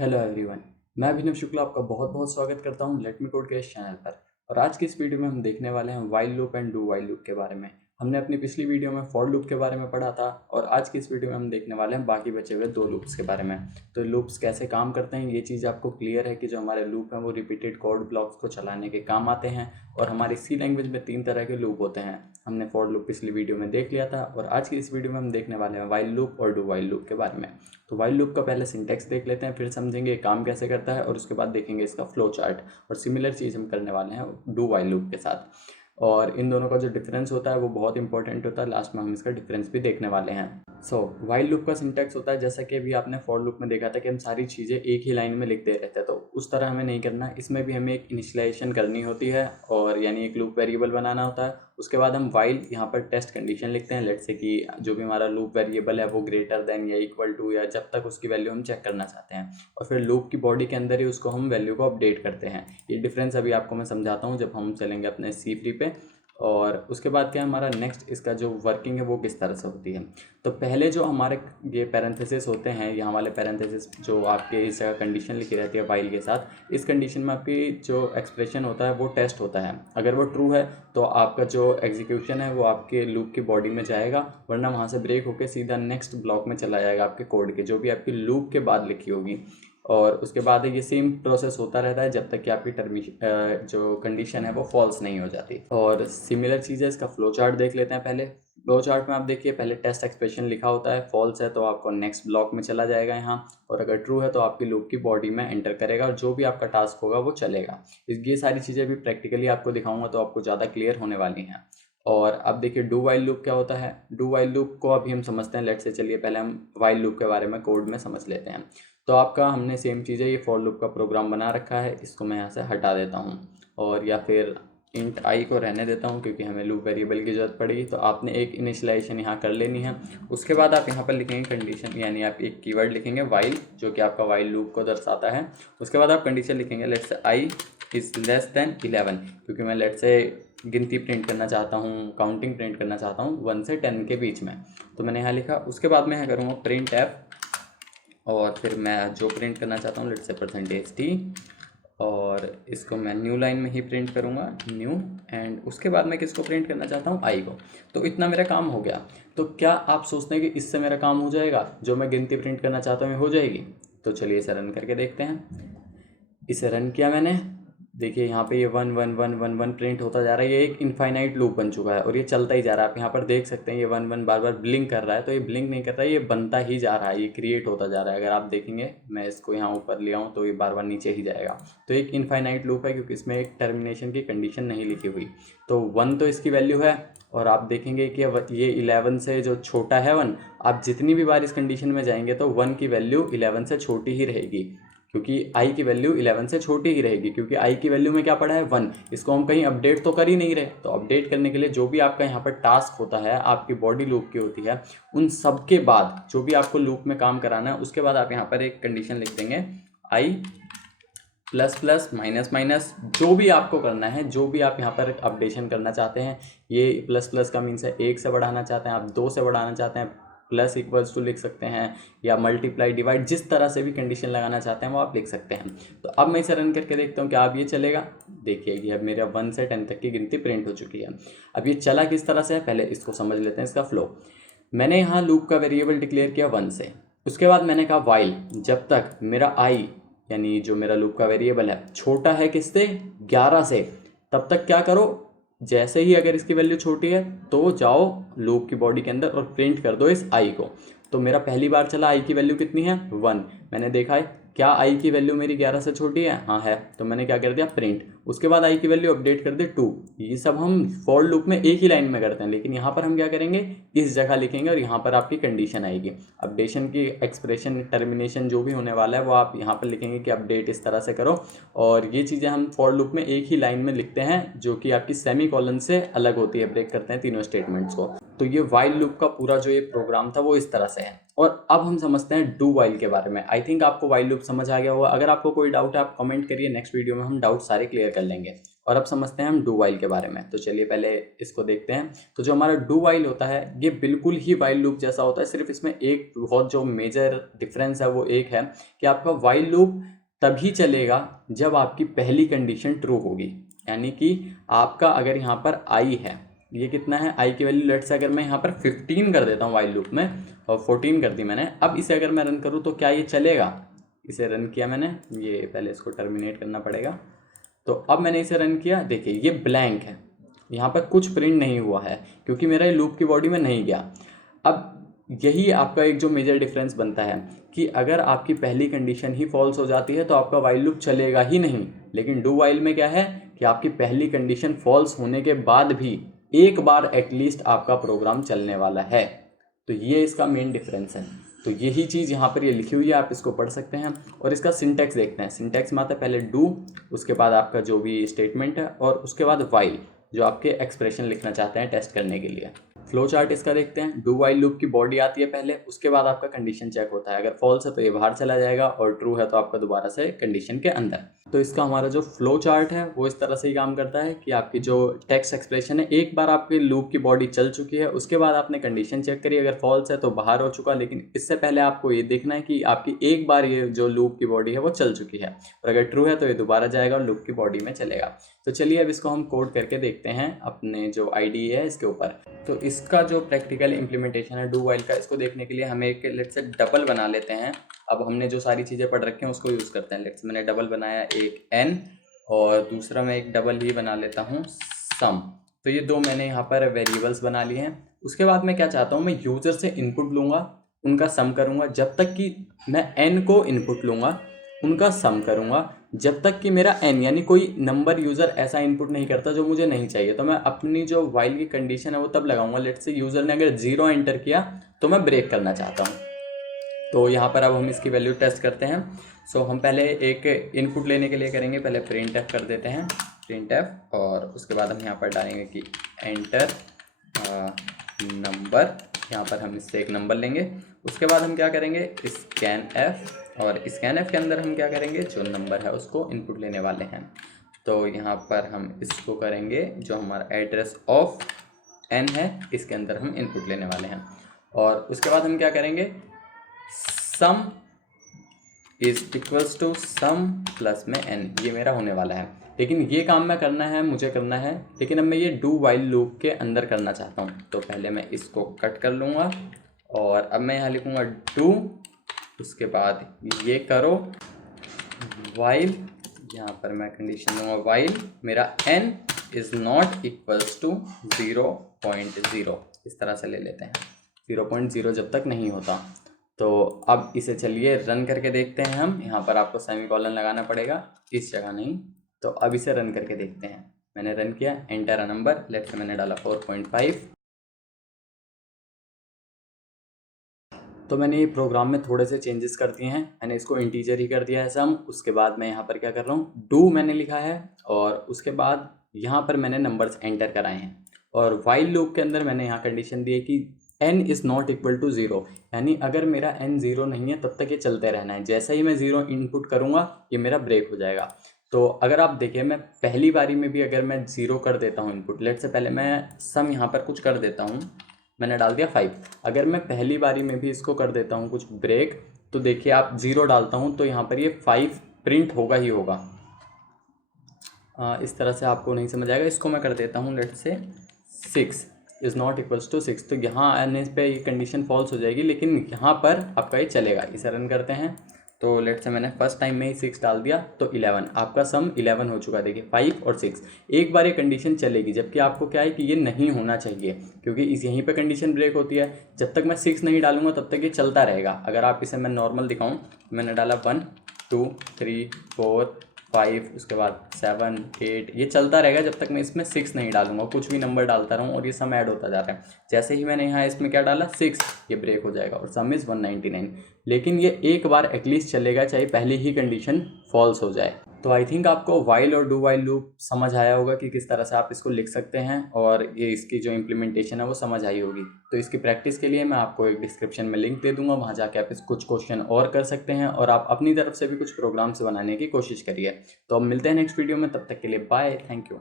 Hello everyone. मैं अभिनव शुक्ला आपका बहुत बहुत स्वागत करता हूं लेट मी कोड के इस चैनल पर। और आज की इस वीडियो में हम देखने वाले हैं while loop and do while loop के बारे में। हमने अपनी पिछली वीडियो में फॉर लूप के बारे में पढ़ा था और आज की इस वीडियो में हम देखने वाले हैं बाकी बचे हुए दो लूप्स के बारे में। तो लूप्स कैसे काम करते हैं ये चीज़ आपको क्लियर है कि जो हमारे लूप हैं वो रिपीटेड कोड ब्लॉक्स को चलाने के काम आते हैं। और हमारी सी लैंग्वेज में 3 तरह के लूप होते हैं। हमने फॉर लूप पिछली वीडियो में देख लिया था और आज की इस वीडियो में हम देखने वाले हैं व्हाइल लूप और डू व्हाइल लूप के बारे में। तो व्हाइल लूप का पहले सिंटेक्स देख लेते हैं, फिर समझेंगे काम कैसे करता है और उसके बाद देखेंगे इसका फ्लो चार्ट। और सिमिलर चीज़ हम करने वाले हैं डू व्हाइल लूप के साथ। और इन दोनों का जो डिफरेंस होता है वो बहुत इंपॉर्टेंट होता है। लास्ट में हम इसका डिफरेंस भी देखने वाले हैं। व्हाइल लूप का सिंटेक्स होता है जैसा कि अभी आपने फॉर लूप में देखा था कि हम सारी चीज़ें एक ही लाइन में लिखते रहते हैं, तो उस तरह हमें नहीं करना। इसमें भी हमें एक इनिशियलाइजेशन करनी होती है और यानी एक लूप वेरिएबल बनाना होता है। उसके बाद हम व्हाइल यहाँ पर टेस्ट कंडीशन लिखते हैं। लेट्स से कि जो भी हमारा लूप वेरिएबल है वो ग्रेटर देन या इक्वल टू या जब तक उसकी वैल्यू हम चेक करना चाहते हैं। और फिर लूप की बॉडी के अंदर ही उसको हम वैल्यू को अपडेट करते हैं। ये डिफरेंस अभी आपको मैं समझाता हूँ जब हम चलेंगे अपने सी फ्री पे। और उसके बाद क्या हमारा नेक्स्ट इसका जो वर्किंग है वो किस तरह से होती है। तो पहले जो हमारे ये पैरेंथेसिस होते हैं, यहाँ वाले पैरेंथेसिस जो आपके इस जगह कंडीशन लिखी रहती है व्हाइल के साथ, इस कंडीशन में आपकी जो एक्सप्रेशन होता है वो टेस्ट होता है। अगर वो ट्रू है तो आपका जो एग्जीक्यूशन है वो आपके लूप की बॉडी में जाएगा, वरना वहाँ से ब्रेक होकर सीधा नेक्स्ट ब्लॉक में चला जाएगा आपके कोड के, जो भी आपकी लूप के बाद लिखी होगी। और उसके बाद ये सेम प्रोसेस होता रहता है जब तक कि आपकी जो कंडीशन है वो फॉल्स नहीं हो जाती। और सिमिलर चीज़ है, इसका फ्लो चार्ट देख लेते हैं। पहले फ्लो चार्ट में आप देखिए पहले टेस्ट एक्सप्रेशन लिखा होता है, फॉल्स है तो आपको नेक्स्ट ब्लॉक में चला जाएगा यहाँ, और अगर ट्रू है तो आपकी लूप की बॉडी में एंटर करेगा और जो भी आपका टास्क होगा वो चलेगा। ये सारी चीज़ें भी प्रैक्टिकली आपको दिखाऊंगा तो आपको ज़्यादा क्लियर होने वाली हैं। और अब देखिए डू वाइल लूप क्या होता है। डू वाइल लूप को अभी हम समझते हैं। लेट्स से चलिए पहले हम वाइल लूप के बारे में कोड में समझ लेते हैं। तो आपका हमने सेम चीज़ है, ये फॉर लूप का प्रोग्राम बना रखा है, इसको मैं यहाँ से हटा देता हूँ और या फिर इंट आई को रहने देता हूँ क्योंकि हमें लूप वेरिएबल की ज़रूरत पड़ेगी। तो आपने एक इनिशियलाइजेशन यहाँ कर लेनी है। उसके बाद आप यहाँ पर लिखेंगे कंडीशन, यानी आप एक कीवर्ड लिखेंगे वाइल, जो कि आपका वाइल लूप को दर्शाता है। उसके बाद आप कंडीशन लिखेंगे let's say I is less than 11, क्योंकि मैं लेट्स से गिनती प्रिंट करना चाहता हूँ, काउंटिंग प्रिंट करना चाहता हूँ 1 से 10 के बीच में। तो मैंने यहाँ लिखा। उसके बाद मैं यहाँ करूँगा प्रिंट एफ, और फिर मैं जो प्रिंट करना चाहता हूँ लेट्स से %t, और इसको मैं न्यू लाइन में ही प्रिंट करूँगा न्यू। एंड उसके बाद मैं किसको प्रिंट करना चाहता हूँ, आई को। तो इतना मेरा काम हो गया। तो क्या आप सोचते हैं कि इससे मेरा काम हो जाएगा, जो मैं गिनती प्रिंट करना चाहता हूँ हो जाएगी? तो चलिए इसे रन करके देखते हैं। इसे रन किया मैंने, देखिए यहाँ पे ये 1 1 1 1 1 प्रिंट होता जा रहा है। ये एक इनफाइनाइट लूप बन चुका है और ये चलता ही जा रहा है। आप यहाँ पर देख सकते हैं ये 1 1 बार बार ब्लिंक कर रहा है, तो ये ब्लिंक नहीं कर रहा है, ये बनता ही जा रहा है, ये क्रिएट होता जा रहा है। अगर आप देखेंगे मैं इसको यहाँ ऊपर ले आऊँ तो ये बार बार नीचे ही जाएगा। तो एक इनफाइनाइट लूप है क्योंकि इसमें एक टर्मिनेशन की कंडीशन नहीं लिखी हुई। तो 1 तो इसकी वैल्यू है, और आप देखेंगे कि ये 11 से जो छोटा है 1, आप जितनी भी बार इस कंडीशन में जाएंगे तो 1 की वैल्यू 11 से छोटी ही रहेगी, क्योंकि i की वैल्यू 11 से छोटी ही रहेगी। क्योंकि i की वैल्यू में क्या पड़ा है 1, इसको हम कहीं अपडेट तो कर ही नहीं रहे। तो अपडेट करने के लिए जो भी आपका यहाँ पर टास्क होता है, आपकी बॉडी लूप की होती है, उन सब के बाद जो भी आपको लूप में काम कराना है उसके बाद आप यहाँ पर एक कंडीशन लिख देंगे i plus plus minus minus, जो भी आपको करना है, जो भी आप यहाँ पर अपडेशन करना चाहते हैं। ये प्लस प्लस का मीन्स है 1 से बढ़ाना चाहते हैं, आप 2 से बढ़ाना चाहते हैं, प्लस इक्वल्स टू लिख सकते हैं, या मल्टीप्लाई डिवाइड, जिस तरह से भी कंडीशन लगाना चाहते हैं वो आप लिख सकते हैं। तो अब मैं इसे रन करके देखता हूँ क्या अब ये चलेगा। देखिए ये अब मेरा 1 से 10 तक की गिनती प्रिंट हो चुकी है। अब ये चला किस तरह से है पहले इसको समझ लेते हैं, इसका फ्लो। मैंने यहाँ लूप का वेरिएबल डिक्लेयर किया 1 से। उसके बाद मैंने कहा वाइल, जब तक मेरा आई यानी जो मेरा लूप का वेरिएबल है छोटा है किससे, 11 से, तब तक क्या करो, जैसे ही अगर इसकी वैल्यू छोटी है तो जाओ लूप की बॉडी के अंदर और प्रिंट कर दो इस आई को। तो मेरा पहली बार चला आई की वैल्यू कितनी है 1, मैंने देखा है क्या आई की वैल्यू मेरी 11 से छोटी है, हाँ है। तो मैंने क्या कर दिया प्रिंट। उसके बाद आई की वैल्यू अपडेट कर दी 2। ये सब हम फॉर लूप में एक ही लाइन में करते हैं, लेकिन यहाँ पर हम क्या करेंगे, इस जगह लिखेंगे और यहाँ पर आपकी कंडीशन आएगी। अपडेशन की एक्सप्रेशन टर्मिनेशन जो भी होने वाला है वो आप यहाँ पर लिखेंगे कि अपडेट इस तरह से करो। और ये चीज़ें हम फॉर लूप में एक ही लाइन में लिखते हैं, जो कि आपकी सेमी कॉलन से अलग होती है, ब्रेक करते हैं तीनों स्टेटमेंट्स को। तो ये वाइल लूप का पूरा जो ये प्रोग्राम था वो इस तरह से है। और अब हम समझते हैं डू वाइल के बारे में। आई थिंक आपको वाइल लूप समझ आ गया होगा। अगर आपको कोई डाउट है आप कमेंट करिए, नेक्स्ट वीडियो में हम डाउट सारे क्लियर कर लेंगे। और अब समझते हैं हम डू वाइल के बारे में। तो चलिए पहले इसको देखते हैं। तो जो हमारा डू वाइल होता है ये बिल्कुल ही वाइल लूप जैसा होता है, सिर्फ इसमें एक बहुत जो मेजर डिफरेंस है वो एक है कि आपका वाइल लूप तभी चलेगा जब आपकी पहली कंडीशन ट्रू होगी। यानी कि आपका अगर यहाँ पर आई है, ये कितना है, आई की वैल्यू लेट्स से अगर मैं यहाँ पर 15 कर देता हूँ वाइल लूप में और 14 कर दी मैंने, अब इसे अगर मैं रन करूँ तो क्या ये चलेगा? इसे रन किया मैंने, ये पहले इसको टर्मिनेट करना पड़ेगा। तो अब मैंने इसे रन किया, देखिए ये ब्लैंक है, यहाँ पर कुछ प्रिंट नहीं हुआ है क्योंकि मेरा ये लूप की बॉडी में नहीं गया। अब यही आपका एक जो मेजर डिफरेंस बनता है कि अगर आपकी पहली कंडीशन ही फॉल्स हो जाती है तो आपका वाइल लूप चलेगा ही नहीं। लेकिन डू वाइल में क्या है कि आपकी पहली कंडीशन फॉल्स होने के बाद भी एक बार एटलीस्ट आपका प्रोग्राम चलने वाला है। तो ये इसका मेन डिफरेंस है। तो यही चीज़ यहाँ पर ये लिखी हुई है, आप इसको पढ़ सकते हैं। और इसका सिंटैक्स देखते हैं। सिंटैक्स में आता है पहले डू, उसके बाद आपका जो भी स्टेटमेंट है, और उसके बाद वाइल जो आपके एक्सप्रेशन लिखना चाहते हैं टेस्ट करने के लिए। फ्लो चार्ट इसका देखते हैं। डू वाइल लूप की बॉडी आती है पहले, उसके बाद आपका कंडीशन चेक होता है। अगर फॉल्स है तो ये बाहर चला जाएगा और ट्रू है तो आपका दोबारा से कंडीशन के अंदर। तो इसका हमारा जो फ्लो चार्ट है वो इस तरह से ही काम करता है कि आपकी जो टेक्स्ट एक्सप्रेशन है, एक बार आपकी लूप की बॉडी चल चुकी है, उसके बाद आपने कंडीशन चेक करी, अगर फॉल्स है तो बाहर हो चुका। लेकिन इससे पहले आपको ये देखना है कि आपकी एक बार ये जो लूप की बॉडी है वो चल चुकी है, और अगर ट्रू है तो ये दोबारा जाएगा और लूप की बॉडी में चलेगा। तो चलिए अब इसको हम कोड करके देखते हैं अपने जो आईडी है इसके ऊपर। तो इसका जो प्रैक्टिकल इम्प्लीमेंटेशन है डू वाइल का, इसको देखने के लिए हम एक लेट्स से डबल बना लेते हैं। अब हमने जो सारी चीज़ें पढ़ रखी हैं उसको यूज़ करते हैं। लेट्स मैंने डबल बनाया एक n, और दूसरा मैं एक डबल ही बना लेता हूँ सम। तो ये दो मैंने यहाँ पर वेरिएबल्स बना लिए हैं। उसके बाद मैं क्या चाहता हूँ, मैं यूज़र से इनपुट लूँगा, उनका सम करूँगा, जब तक कि मैं n को इनपुट लूँगा उनका सम करूँगा, जब तक कि मेरा n यानी कोई नंबर यूज़र ऐसा इनपुट नहीं करता जो मुझे नहीं चाहिए। तो मैं अपनी जो वाइल की कंडीशन है वो तब लगाऊंगा, लेट्स से यूज़र ने अगर 0 एंटर किया तो मैं ब्रेक करना चाहता हूँ। तो यहाँ पर अब हम इसकी वैल्यू टेस्ट करते हैं। सो हम पहले एक इनपुट लेने के लिए करेंगे, पहले प्रिंट एफ कर देते हैं, प्रिंट एफ, और उसके बाद हम यहाँ पर डालेंगे कि एंटर नंबर। यहाँ पर हम इससे एक नंबर लेंगे। उसके बाद हम क्या करेंगे, स्कैन एफ, और स्कैन एफ के अंदर हम क्या करेंगे, जो नंबर है उसको इनपुट लेने वाले हैं। तो यहाँ पर हम इसको करेंगे, जो हमारा एड्रेस ऑफ एन है इसके अंदर हम इनपुट लेने वाले हैं। और उसके बाद हम क्या करेंगे, sum is equals to sum plus में एन, ये मेरा होने वाला है। लेकिन ये काम मैं करना है, मुझे करना है, लेकिन अब मैं ये डू वाइल लूप के अंदर करना चाहता हूँ। तो पहले मैं इसको कट कर लूँगा, और अब मैं यहाँ लिखूँगा डू, उसके बाद ये करो वाइल, यहाँ पर मैं कंडीशन दूँगा वाइल मेरा n is not equals to 0.0, इस तरह से ले लेते हैं, 0.0 जब तक नहीं होता। तो अब इसे चलिए रन करके देखते हैं हम। यहाँ पर आपको सेमीकोलन लगाना पड़ेगा, इस जगह नहीं। तो अब इसे रन करके देखते हैं। मैंने रन किया, enter a number, let's say मैंने डाला 4.5। तो मैंने ये प्रोग्राम में थोड़े से चेंजेस कर दिए हैं। मैंने इसको इंटीजर ही कर दिया है सम। उसके बाद मैं यहाँ पर क्या कर रहा हूँ, डू मैंने लिखा है, और उसके बाद यहाँ पर मैंने नंबर्स एंटर कराए हैं। और वाइल लूप के अंदर मैंने यहाँ कंडीशन दी है कि n is not equal to 0, यानी अगर मेरा n 0 नहीं है तब तक ये चलते रहना है। जैसे ही मैं 0 इनपुट करूँगा ये मेरा ब्रेक हो जाएगा। तो अगर आप देखिए, मैं पहली बारी में भी अगर मैं 0 कर देता हूँ इनपुट, लेट से पहले मैं सम यहाँ पर कुछ कर देता हूँ, मैंने डाल दिया 5। अगर मैं पहली बारी में भी इसको कर देता हूँ कुछ ब्रेक, तो देखिए आप 0 डालता हूँ तो यहाँ पर ये 5 प्रिंट होगा ही होगा। इस तरह से आपको नहीं समझ आएगा। इसको मैं कर देता हूँ लेट से 6 इज़ नॉट इक्वल्स टू 6। तो यहाँ आने पे ये कंडीशन फॉल्स हो जाएगी, लेकिन यहाँ पर आपका ये चलेगा। इसे रन करते हैं। तो लेट से मैंने फर्स्ट टाइम में ही 6 डाल दिया, तो 11, आपका सम 11 हो चुका। देखिए 5 और 6, एक बार ये कंडीशन चलेगी, जबकि आपको क्या है कि ये नहीं होना चाहिए, क्योंकि इस यहीं पे कंडीशन ब्रेक होती है। जब तक मैं 6 नहीं डालूंगा तब तक ये चलता रहेगा। अगर आप इसे मैं नॉर्मल दिखाऊं, मैंने डाला 1 2 3 4 5, उसके बाद 7 8, ये चलता रहेगा जब तक मैं इसमें 6 नहीं डालूंगा। कुछ भी नंबर डालता रहूँ और ये सम ऐड होता जा रहा है। जैसे ही मैंने यहाँ इसमें क्या डाला 6, ये ब्रेक हो जाएगा और सम इज़ 199। लेकिन ये एक बार एटलीस्ट चलेगा, चाहे पहली ही कंडीशन फॉल्स हो जाए। तो आई थिंक आपको वाइल और डू वाइल लूप समझ आया होगा कि किस तरह से आप इसको लिख सकते हैं, और ये इसकी जो इम्प्लीमेंटेशन है वो समझ आई होगी। तो इसकी प्रैक्टिस के लिए मैं आपको एक डिस्क्रिप्शन में लिंक दे दूंगा, वहाँ जाके आप इस कुछ क्वेश्चन और कर सकते हैं और आप अपनी तरफ से भी कुछ प्रोग्राम्स बनाने की कोशिश करिए। तो अब मिलते हैं नेक्स्ट वीडियो में, तब तक के लिए बाय, थैंक यू।